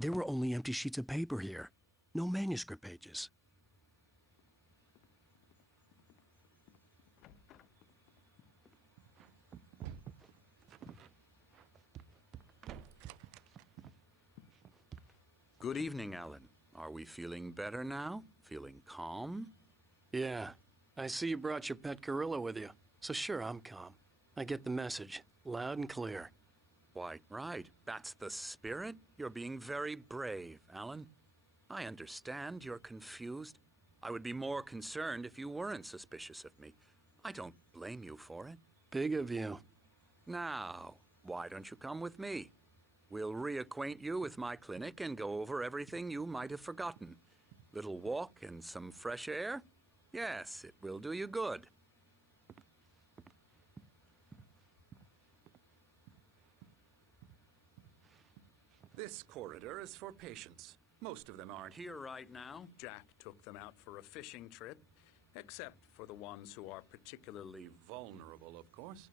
There were only empty sheets of paper here. No manuscript pages. Good evening, Alan. Are we feeling better now? Feeling calm? Yeah. I see you brought your pet gorilla with you. So sure, I'm calm. I get the message. Loud and clear. Quite right. That's the spirit. You're being very brave, Alan. I understand you're confused. I would be more concerned if you weren't suspicious of me. I don't blame you for it. Big of you. Now, why don't you come with me? We'll reacquaint you with my clinic and go over everything you might have forgotten. Little walk and some fresh air? Yes, it will do you good. This corridor is for patients. Most of them aren't here right now. Jack took them out for a fishing trip, except for the ones who are particularly vulnerable, of course.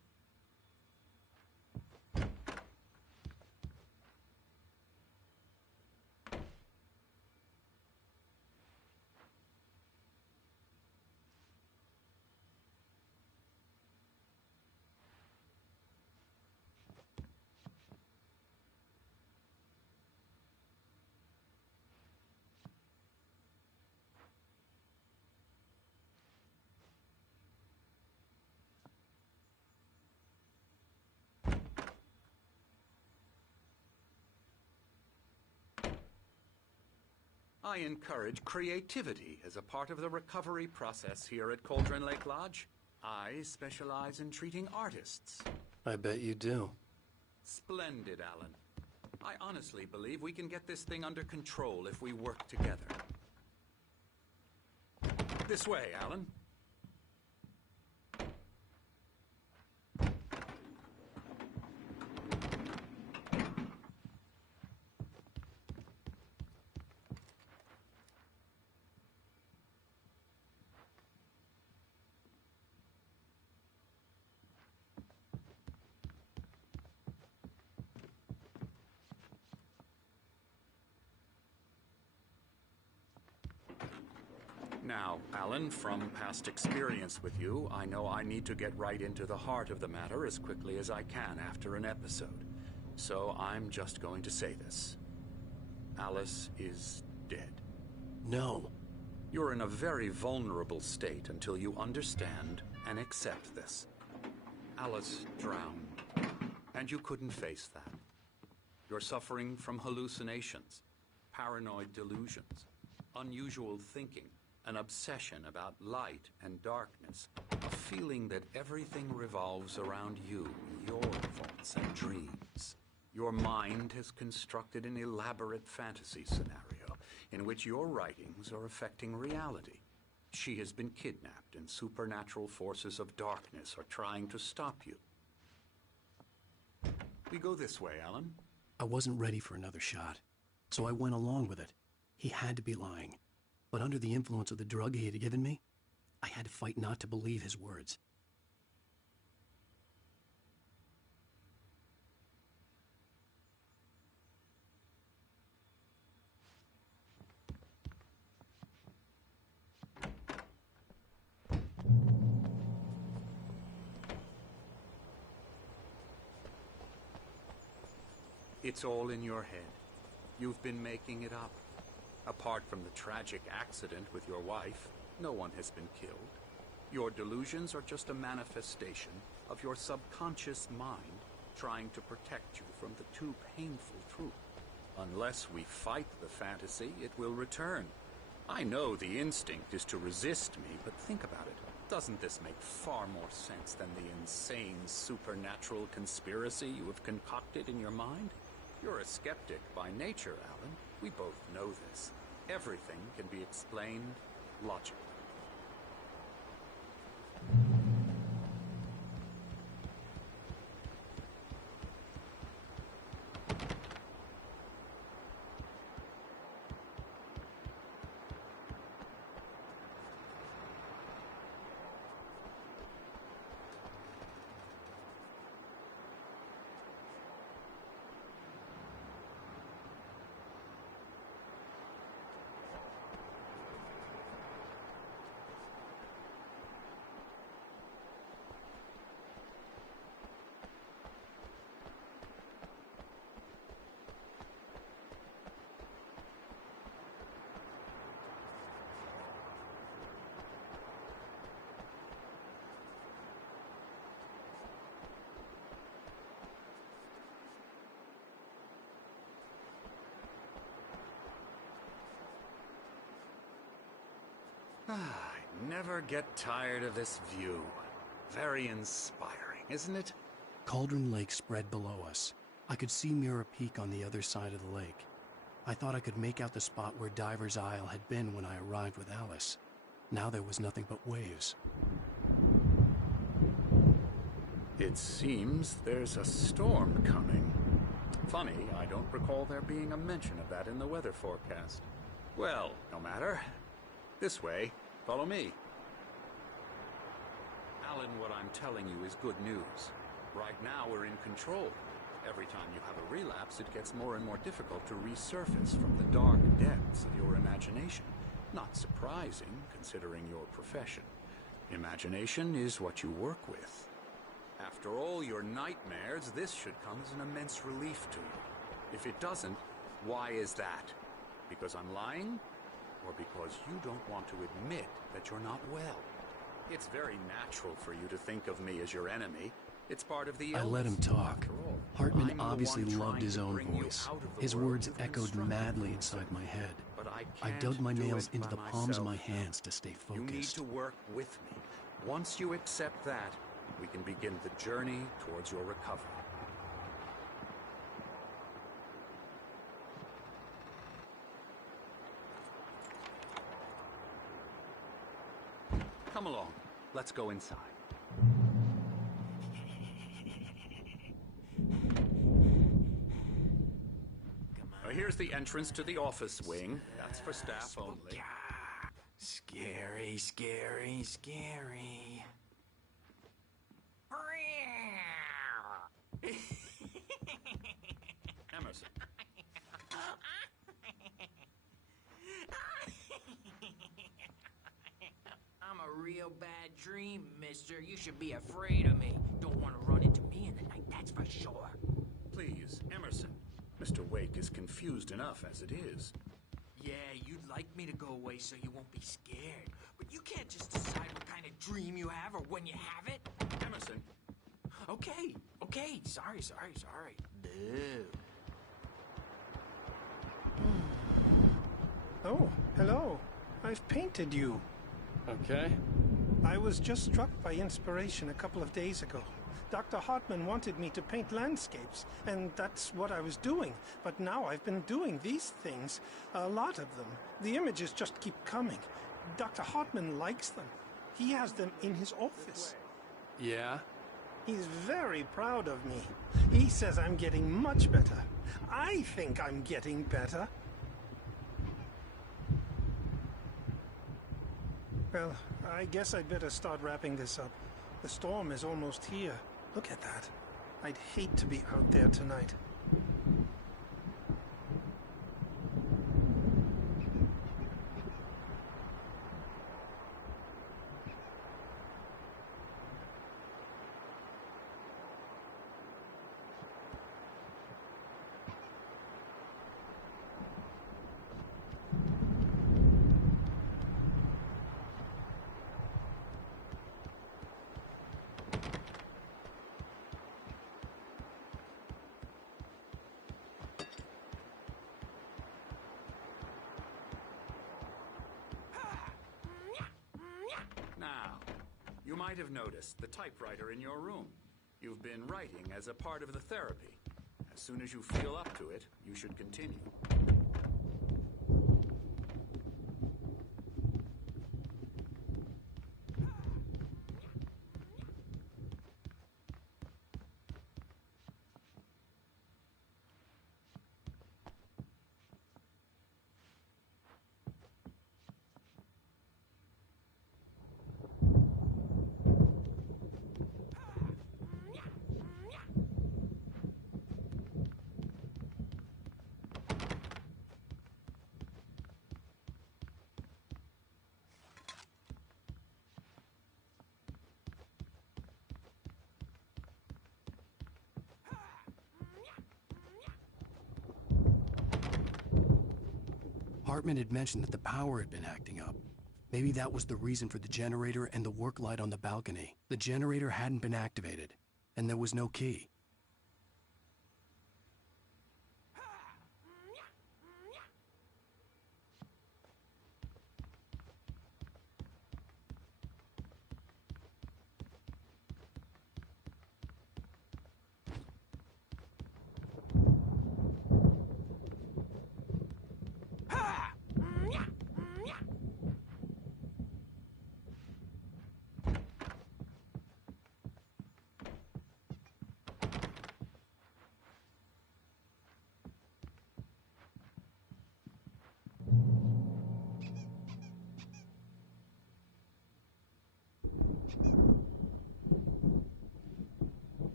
I encourage creativity as a part of the recovery process here at Cauldron Lake Lodge. I specialize in treating artists. I bet you do. Splendid, Alan. I honestly believe we can get this thing under control if we work together. This way, Alan. Now, Alan, from past experience with you, I know I need to get right into the heart of the matter as quickly as I can after an episode. So I'm just going to say this. Alice is dead. No. You're in a very vulnerable state until you understand and accept this. Alice drowned, and you couldn't face that. You're suffering from hallucinations, paranoid delusions, unusual thinking, an obsession about light and darkness, a feeling that everything revolves around you, your thoughts and dreams. Your mind has constructed an elaborate fantasy scenario in which your writings are affecting reality. She has been kidnapped and supernatural forces of darkness are trying to stop you. We go this way, Alan. I wasn't ready for another shot, so I went along with it. He had to be lying. But under the influence of the drug he had given me, I had to fight not to believe his words. It's all in your head. You've been making it up. Apart from the tragic accident with your wife, no one has been killed. Your delusions are just a manifestation of your subconscious mind trying to protect you from the too painful truth. Unless we fight the fantasy, it will return. I know the instinct is to resist me, but think about it. Doesn't this make far more sense than the insane supernatural conspiracy you have concocted in your mind? You're a skeptic by nature, Alan. We both know this. Everything can be explained logically. I never get tired of this view. Very inspiring, isn't it? Cauldron Lake spread below us. I could see Mirror Peak on the other side of the lake. I thought I could make out the spot where Diver's Isle had been when I arrived with Alice. Now there was nothing but waves. It seems there's a storm coming. Funny, I don't recall there being a mention of that in the weather forecast. Well, no matter. This way. Follow me. Alan, what I'm telling you is good news. Right now we're in control. Every time you have a relapse, it gets more and more difficult to resurface from the dark depths of your imagination. Not surprising, considering your profession. Imagination is what you work with. After all your nightmares, this should come as an immense relief to you. If it doesn't, why is that? Because I'm lying? Or because you don't want to admit that you're not well? It's very natural for you to think of me as your enemy. It's part of the illness. I let him talk. Hartman I'm the obviously one loved his trying to own bring you voice. out of the His world words you've echoed constructed madly for inside yourself. my head. But I can't dug my do nails it into by the palms of my myself. hands to stay You need focused. to work with me. Once you accept that, we can begin the journey towards your recovery. Come along. Let's go inside. Here's the entrance to the office wing. That's for staff only. Scary, scary, scary. Emerson. I'm a real bad dream, mister. You should be afraid of me. Don't want to run into me in the night, that's for sure. Please, Emerson. Mr. Wake is confused enough as it is. Yeah, you'd like me to go away so you won't be scared. But you can't just decide what kind of dream you have or when you have it. Emerson. Okay. Sorry. Boo. Oh, hello. I've painted you. Okay. I was just struck by inspiration a couple of days ago. Dr. Hartman wanted me to paint landscapes, and that's what I was doing. But now I've been doing these things, a lot of them. The images just keep coming. Dr. Hartman likes them. He has them in his office. Yeah? He's very proud of me. He says I'm getting much better. I think I'm getting better. Well, I guess I'd better start wrapping this up. The storm is almost here. Look at that. I'd hate to be out there tonight. Now, you might have noticed the typewriter in your room. You've been writing as a part of the therapy. As soon as you feel up to it, you should continue. Hartman had mentioned that the power had been acting up. Maybe that was the reason for the generator and the work light on the balcony. The generator hadn't been activated, and there was no key.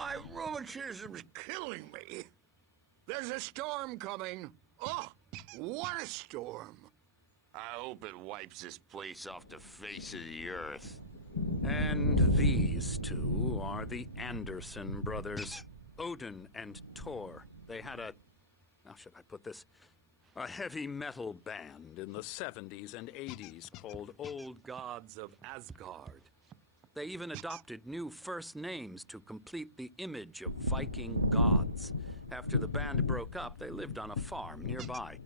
My rheumatism's killing me. There's a storm coming. Oh, what a storm. I hope it wipes this place off the face of the earth. And these two are the Anderson brothers, Odin and Thor. They had a, how should I put this, a heavy metal band in the 70s and 80s called Old Gods of Asgard. They even adopted new first names to complete the image of Viking gods. After the band broke up, they lived on a farm nearby.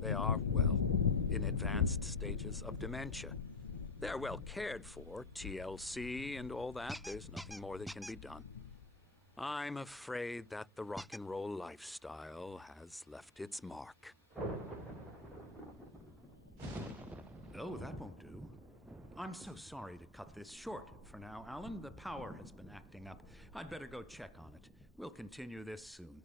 They are, well, in advanced stages of dementia. They're well cared for, TLC and all that. There's nothing more that can be done. I'm afraid that the rock and roll lifestyle has left its mark. Oh, that won't do. I'm so sorry to cut this short for now, Alan. The power has been acting up. I'd better go check on it. We'll continue this soon.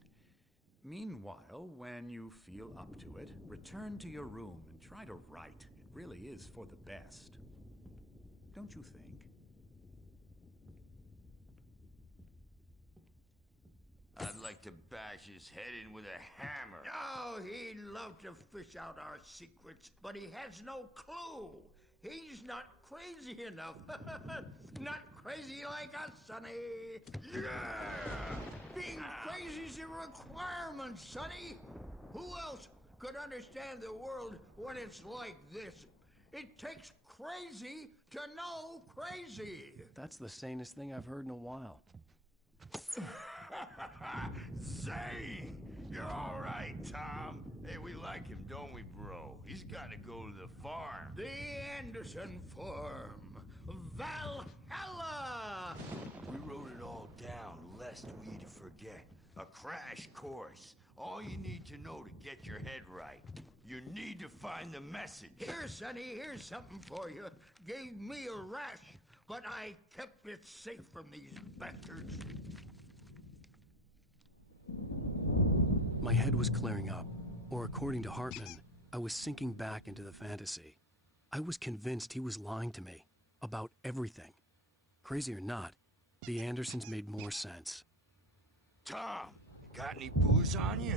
Meanwhile, when you feel up to it, return to your room and try to write. It really is for the best. Don't you think? I'd like to bash his head in with a hammer. Oh, he'd love to fish out our secrets, but he has no clue. He's not crazy enough. Not crazy like us, Sonny. Yeah! Being crazy's a requirement, Sonny. Who else could understand the world when it's like this? It takes crazy to know crazy. That's the sanest thing I've heard in a while. Zane! You're all right, Tom. Hey, we like him, don't we, bro? He's got to go to the farm. The Anderson Farm. Valhalla! We wrote it all down, lest we forget. A crash course. All you need to know to get your head right. You need to find the message. Here, Sonny, here's something for you. Gave me a rash, but I kept it safe from these bastards. My head was clearing up, or according to Hartman, I was sinking back into the fantasy. I was convinced he was lying to me about everything. Crazy or not, the Andersons made more sense. Tom, got any booze on you?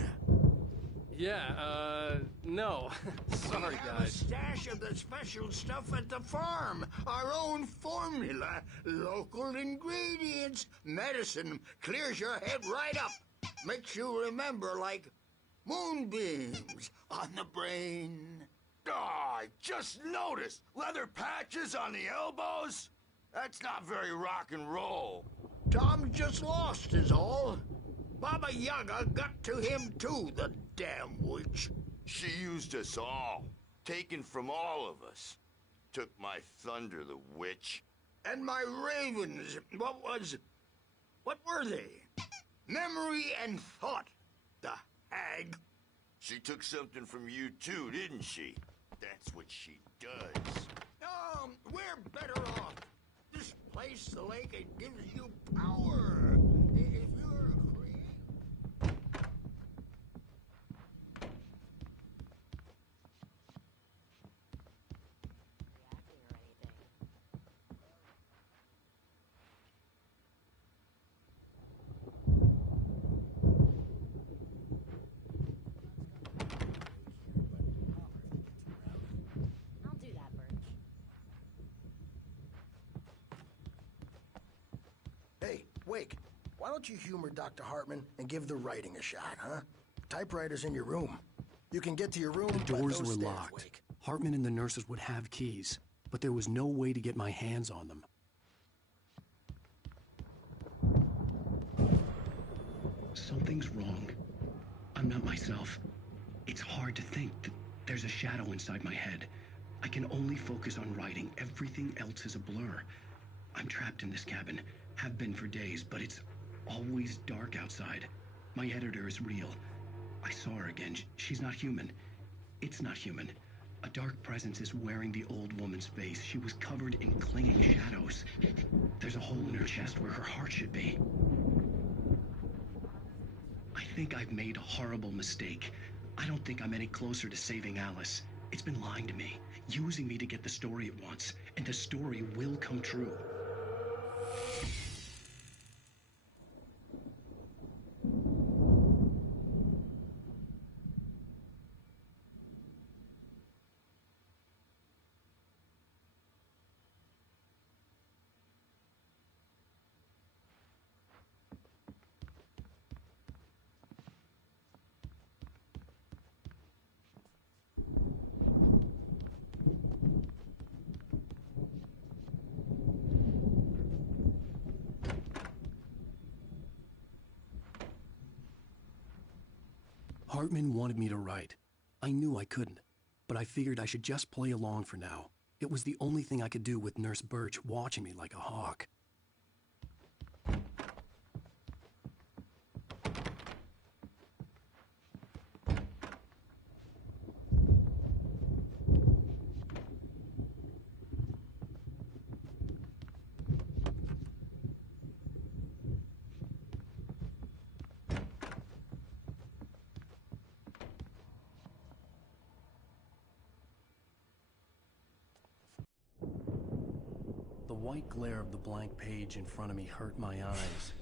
Yeah, no. Sorry, We have a stash of the special stuff at the farm. Our own formula. Local ingredients. Medicine. Clears your head right up. Makes you remember like moonbeams on the brain. Oh, I just noticed. Leather patches on the elbows? That's not very rock and roll. Tom just lost is all. Baba Yaga got to him too, the damn witch. She used us all. Taken from all of us. Took my thunder, the witch. And my ravens, what were they? Memory and thought, the hag. She took something from you too, didn't she? That's what she does. Oh, we're better off. This place, the lake, it gives you power. If you're a creator. I'll do that, Birch. Hey, Wake, why don't you humor Dr. Hartman and give the writing a shot, huh? Typewriter's in your room. You can get to your room. The by doors those were stairs, locked. Wake. Hartman and the nurses would have keys, but there was no way to get my hands on them. Something's wrong. I'm not myself. It's hard to think that there's a shadow inside my head. I can only focus on writing. Everything else is a blur. I'm trapped in this cabin. Have been for days, but it's always dark outside. My editor is real. I saw her again. She's not human. It's not human. A dark presence is wearing the old woman's face. She was covered in clinging shadows. There's a hole in her chest where her heart should be. I think I've made a horrible mistake. I don't think I'm any closer to saving Alice. It's been lying to me, using me to get the story it wants, and the story will come true. Hartman wanted me to write. I knew I couldn't, but I figured I should just play along for now. It was the only thing I could do with Nurse Birch watching me like a hawk. The white glare of the blank page in front of me hurt my eyes.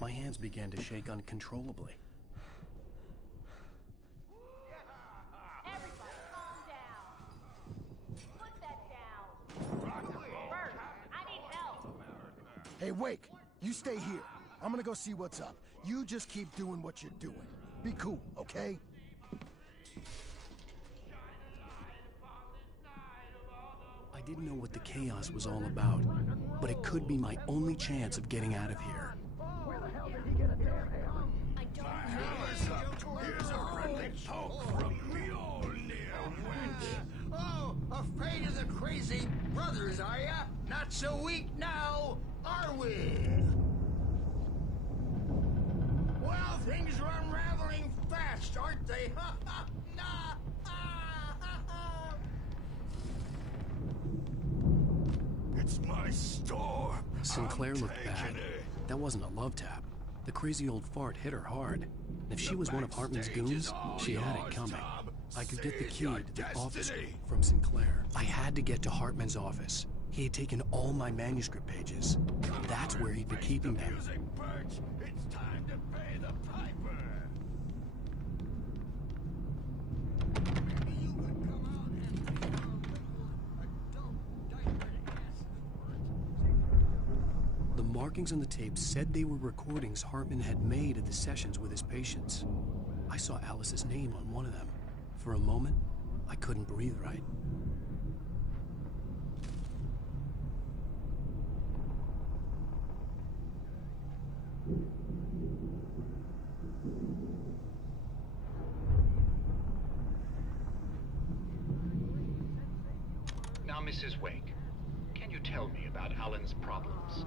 My hands began to shake uncontrollably. Everybody, calm down. Put that down. Bert, I need help. Hey, Wake, you stay here. I'm gonna go see what's up. You just keep doing what you're doing. Be cool, okay? I didn't know what the chaos was all about, but it could be my only chance of getting out of here. Where the hell did he get a damn hammer? I don't Here's a friendly poke from Mjolnir, wench. Oh, afraid of the crazy brothers, are ya? Not so weak now, are we? Well, things are unraveling fast, aren't they? Ha ha! Nah! Ah, ha, ha. It's my store. Sinclair I'm looked bad. taking it. That wasn't a love tap. The crazy old fart hit her hard. And if she was one of Hartman's backstage goons, is all she had it yours, coming. Tom. I could get the Seize key your to the office destiny. from Sinclair. I had to get to Hartman's office. He had taken all my manuscript pages. That's where he'd been keeping them. Music, Birch. It's time to pay the piper. Maybe you could come out and read out the adult diabetic acid for it. The markings on the tape said they were recordings Hartman had made at the sessions with his patients. I saw Alice's name on one of them. For a moment, I couldn't breathe right. Now, Mrs. Wake, can you tell me about Alan's problems?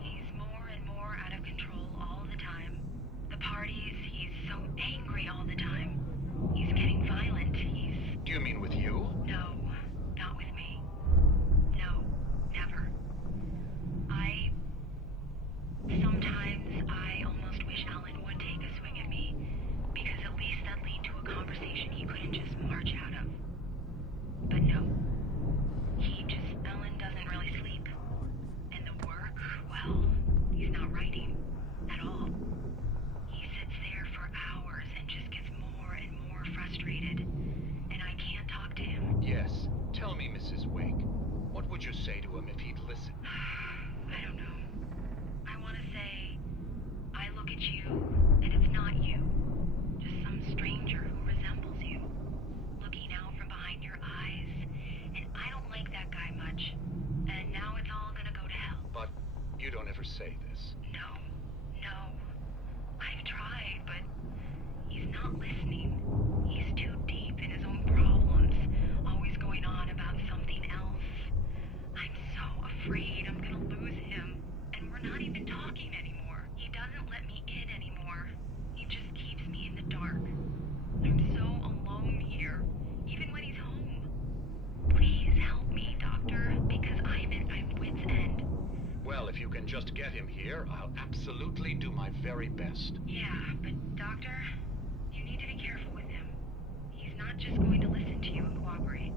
He's more and more out of control all the time. The parties, he's so angry all the time. He's getting violent. Do you mean with you? No, not with me. No, never. Sometimes I almost wish Alan would take a swing at me, because at least that'd lead to a conversation he couldn't just march out of. But no. Alan doesn't really sleep. And the work, well, he's not writing at all. He sits there for hours and just gets more and more frustrated. And I can't talk to him. Yes. Tell me, Mrs. Wake, what would you say to him if he'd listen? I don't know. I want to say, I look at you, and it's not you. Just some stranger who resembles you. Looking out from behind your eyes. And I don't like that guy much. And now it's all gonna go to hell. But you don't ever say this. No. I've tried, but he's not listening. He's too deep in his own problems, always going on about something else. I'm so afraid I'm gonna lose him, and we're not even talking anymore. He doesn't let me in anymore. He just keeps me in the dark. I'm so alone here, even when he's home. Please help me, Doctor, because I'm at my wit's end. Well, if you can just get him here, I'll absolutely do my very best. Yeah, but Doctor, you need to be careful with him. He's not just going to listen to you and cooperate.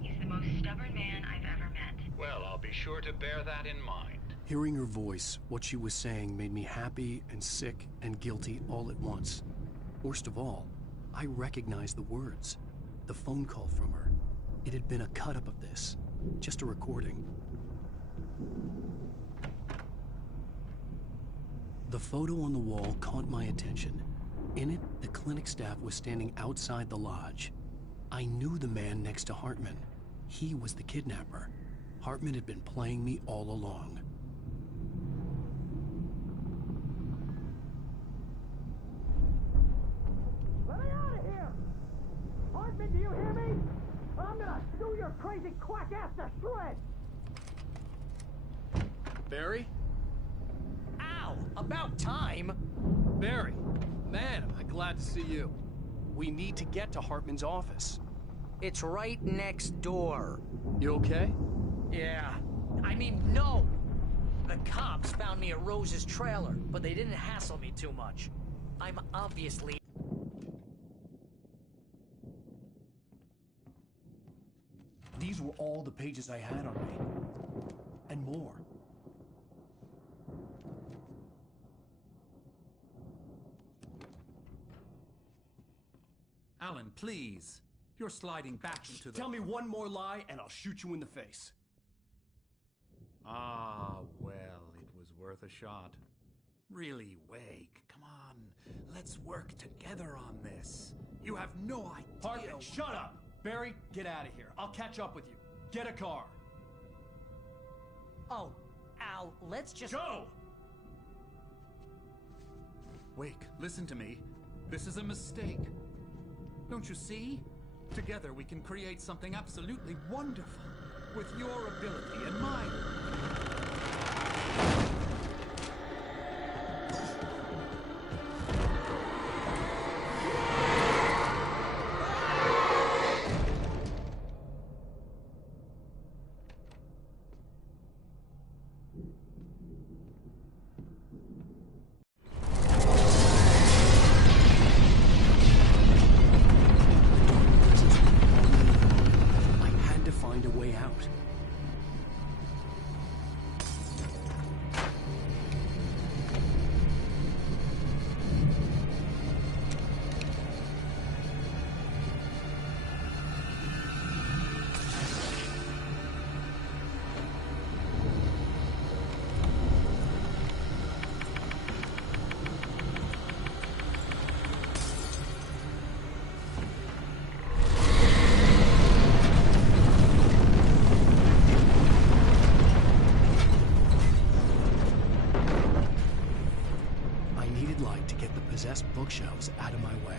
He's the most stubborn man I've ever met. Well, I'll be sure to bear that in mind. Hearing her voice, what she was saying made me happy and sick and guilty all at once. Worst of all, I recognized the words. The phone call from her. It had been a cut-up of this. Just a recording. The photo on the wall caught my attention. In it, the clinic staff was standing outside the lodge. I knew the man next to Hartman. He was the kidnapper. Hartman had been playing me all along. your crazy quack ass to shreds! Barry? Ow! About time! Barry, man, am I glad to see you. We need to get to Hartman's office. It's right next door. You okay? Yeah. I mean, no! The cops found me at Rose's trailer, but they didn't hassle me too much. I'm obviously... These were all the pages I had on me. And more. Alan, please. You're sliding back into the... Tell me one more lie and I'll shoot you in the face. Ah, well, it was worth a shot. Really, Wake, come on. Let's work together on this. You have no idea... Hartman, shut up! Barry, get out of here. I'll catch up with you. Get a car. Oh, Al, let's just... Go! Wake, listen to me. This is a mistake. Don't you see? Together we can create something absolutely wonderful. With your ability and mine. Possessed bookshelves out of my way.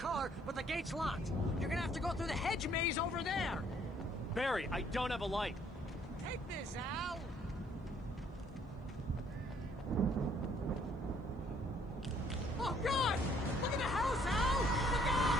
car, but the gate's locked. You're gonna have to go through the hedge maze over there. Barry, I don't have a light. Take this, Al. Oh, God! Look at the house, Al! Look out!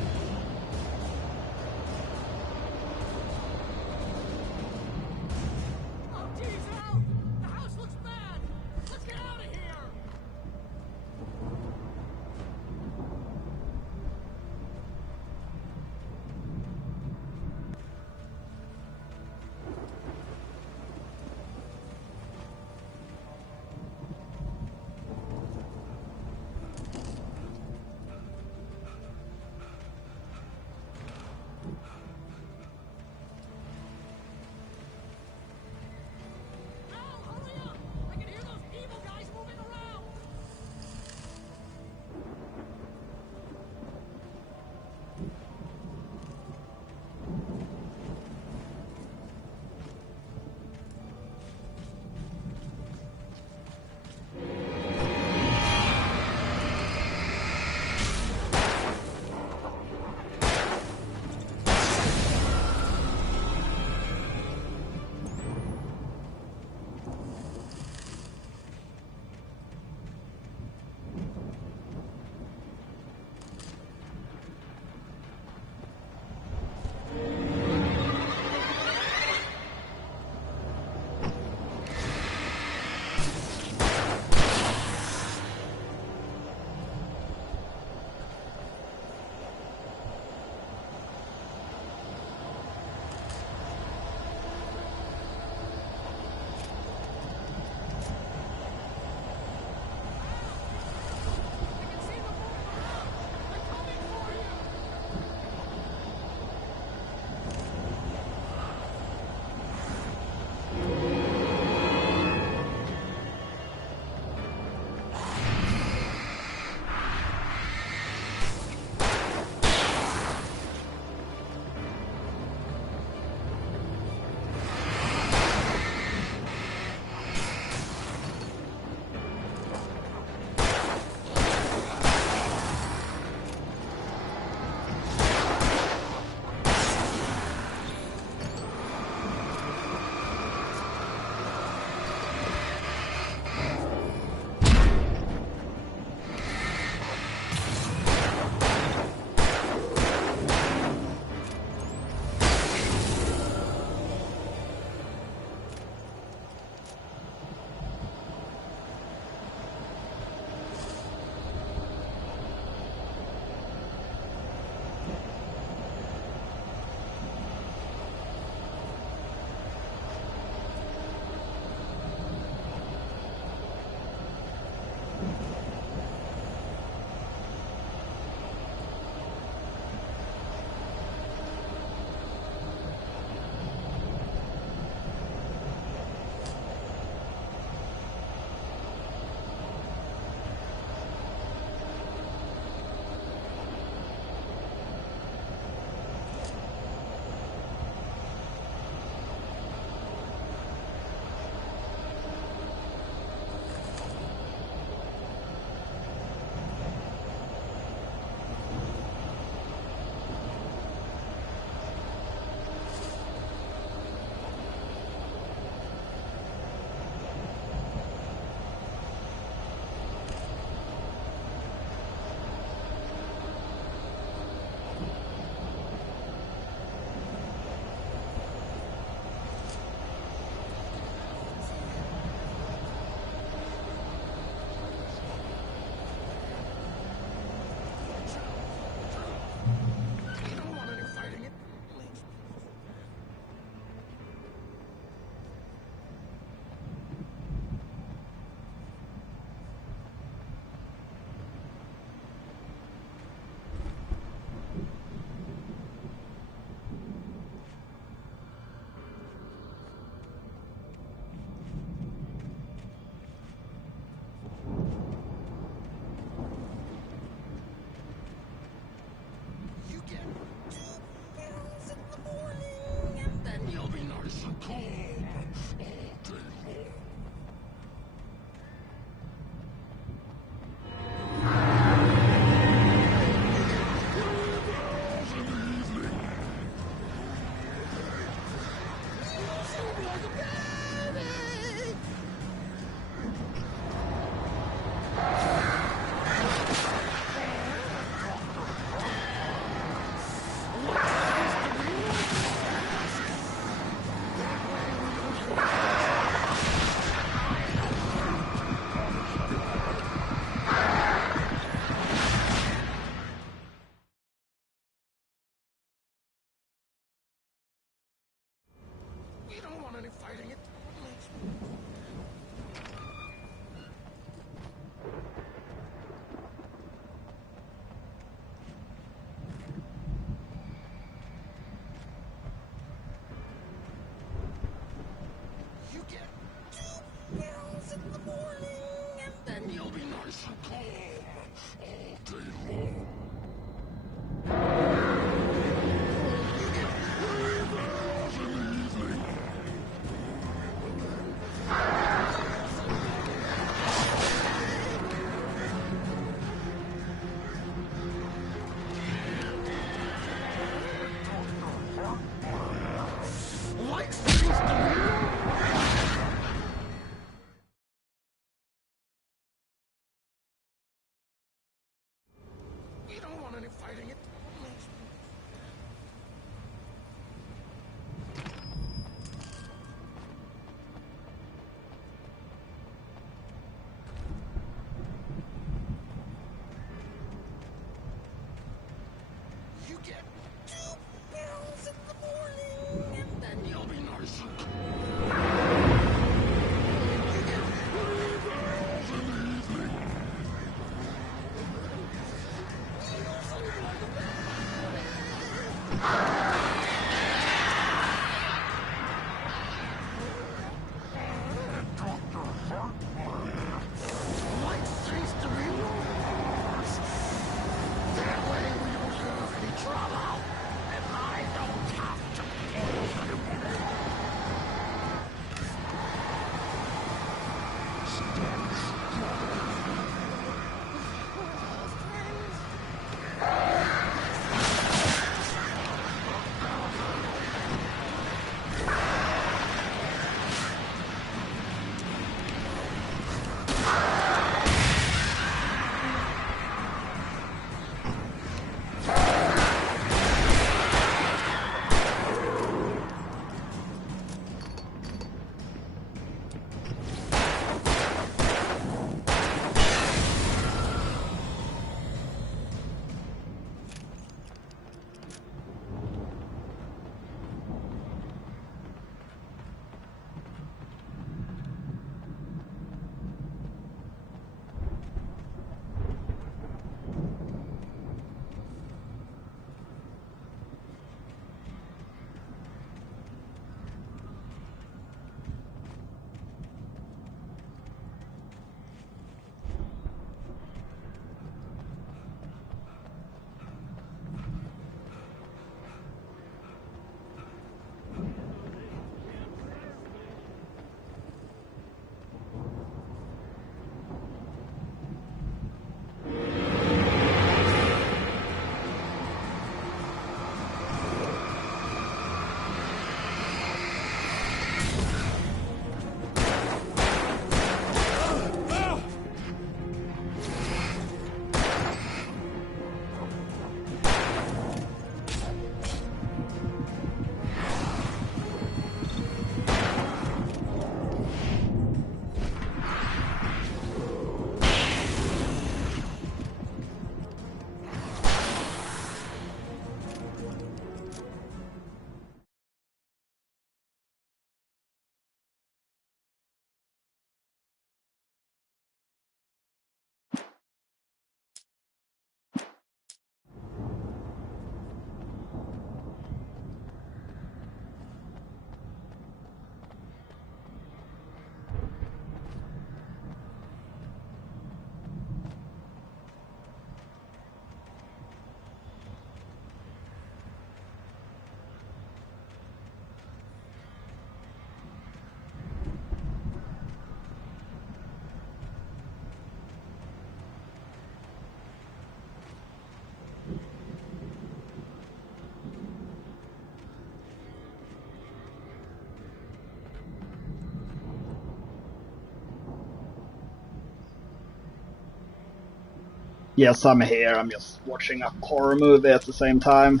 Yes, I'm here. I'm just watching a horror movie at the same time.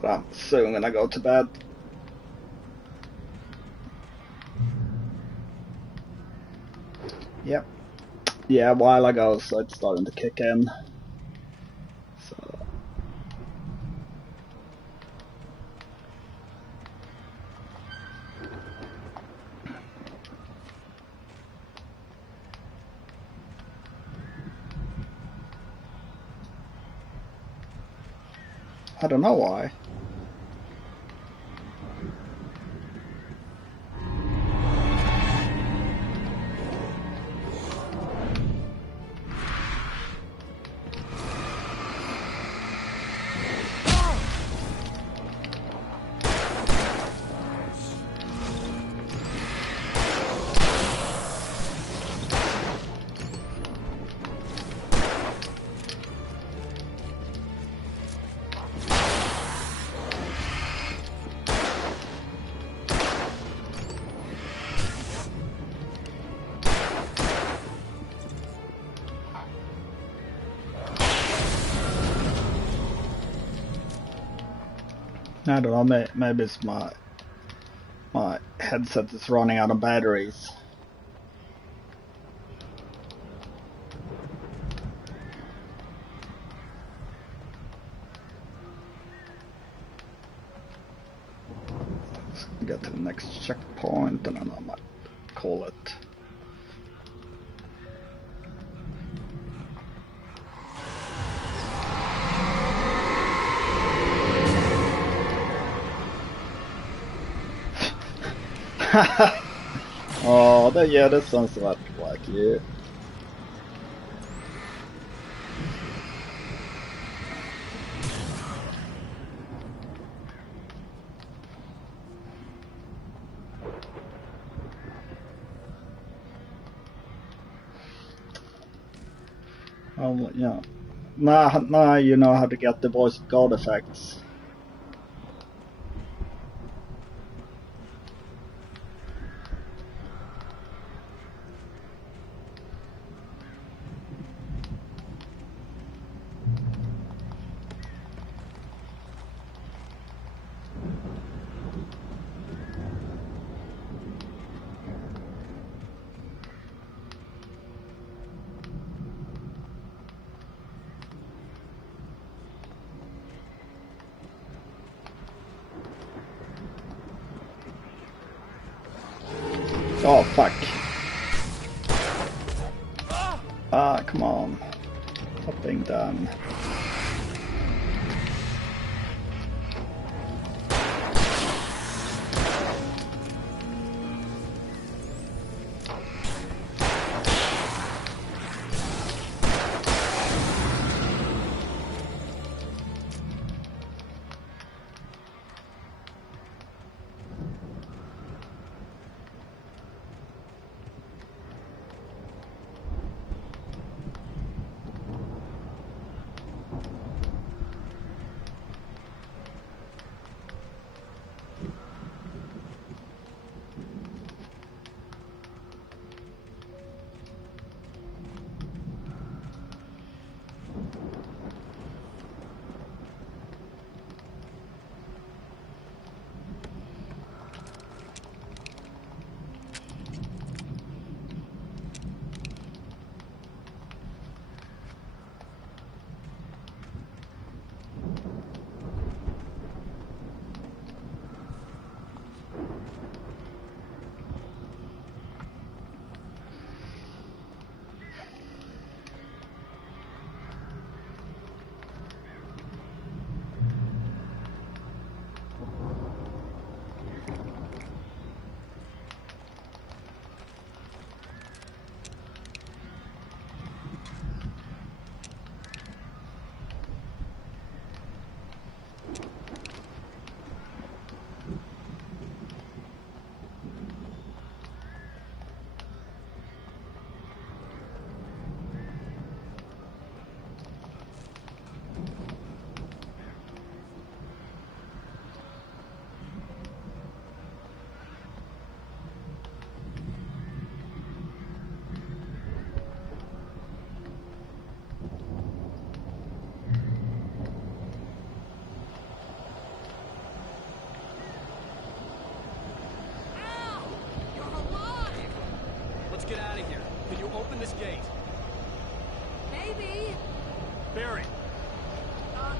But I'm soon gonna go to bed. Yep. Yeah, a while ago, so it's starting to kick in. So. I don't know why. I don't know, maybe it's my headset is running out of batteries. Let's get to the next checkpoint and then I might call it. Oh, yeah, that sounds like you. Yeah. Now you know how to get the voice of God effects. Oh, fuck. Ah, come on. Stop being dumb. get out of here. Can you open this gate? Maybe. Barry. Well,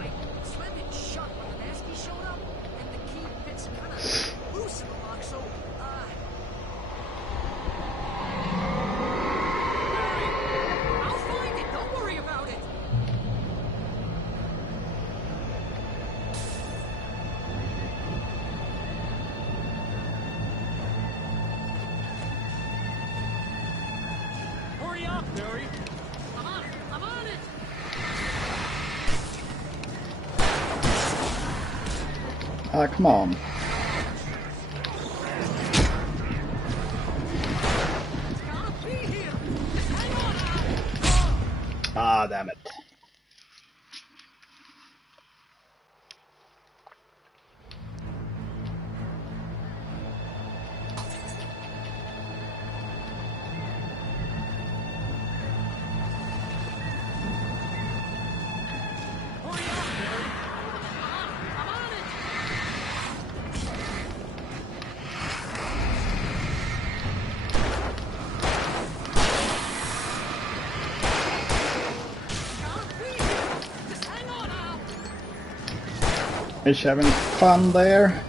I slammed it shut when the nasty showed up, and the key fits kind of loose in the lock, so, Barry, I'll find it. Don't worry about it. Hurry up, Barry. I'm on it. I'm on it. Come on. Ah, damn it. Is she having fun there?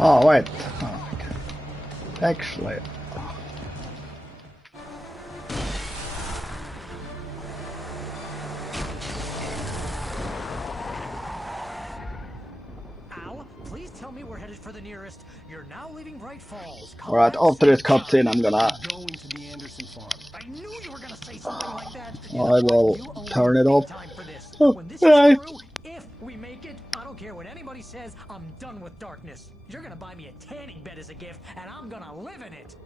Oh, wait. Oh, okay. Actually... Al, please tell me we're headed for the nearest. You're now leaving Bright Falls. Alright, after this cutscene I'm gonna... Going to the Anderson farm. I knew you were gonna say something like that. I will turn it off. When this is Right. through, if we make it, I don't care what anybody says, I'm done with darkness. You're gonna buy me a tanning bed as a gift, and I'm gonna live in it.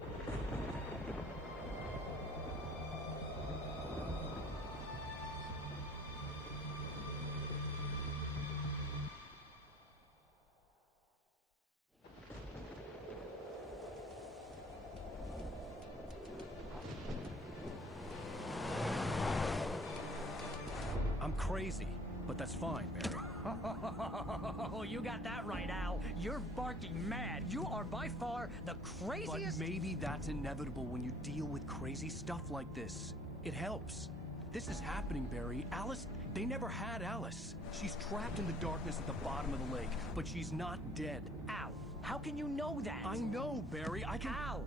I'm crazy, but that's fine, Barry. Oh, you got that right, Al. You're barking mad. You are by far the craziest... But maybe that's inevitable when you deal with crazy stuff like this. It helps. This is happening, Barry. Alice, they never had Alice. She's trapped in the darkness at the bottom of the lake, but she's not dead. Al, How can you know that? I know, Barry. I can... Al,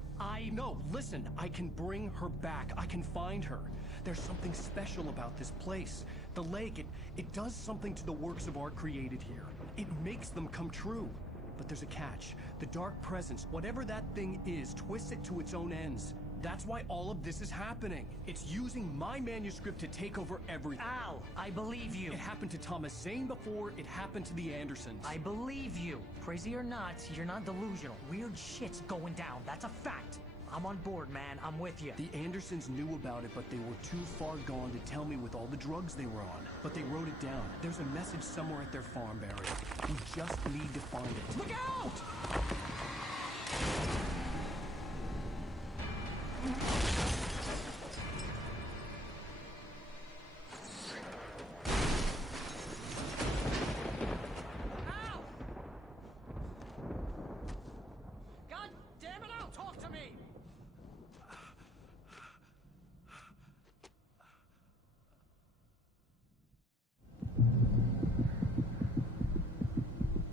No, listen. I can bring her back. I can find her. There's something special about this place. The lake, it does something to the works of art created here. It makes them come true. But there's a catch. The dark presence, whatever that thing is, twists it to its own ends. That's why all of this is happening. It's using my manuscript to take over everything. Al, I believe you. It happened to Thomas Zane before, it happened to the Andersons. I believe you. Crazy or not, you're not delusional. Weird shit's going down. That's a fact. I'm on board, man. I'm with you. The Andersons knew about it, but they were too far gone to tell me with all the drugs they were on. But they wrote it down. There's a message somewhere at their farm, Barry. We just need to find it. Look out! God damn it, Al, talk to me!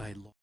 I lost.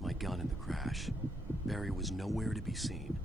My gun in the crash. Barry was nowhere to be seen.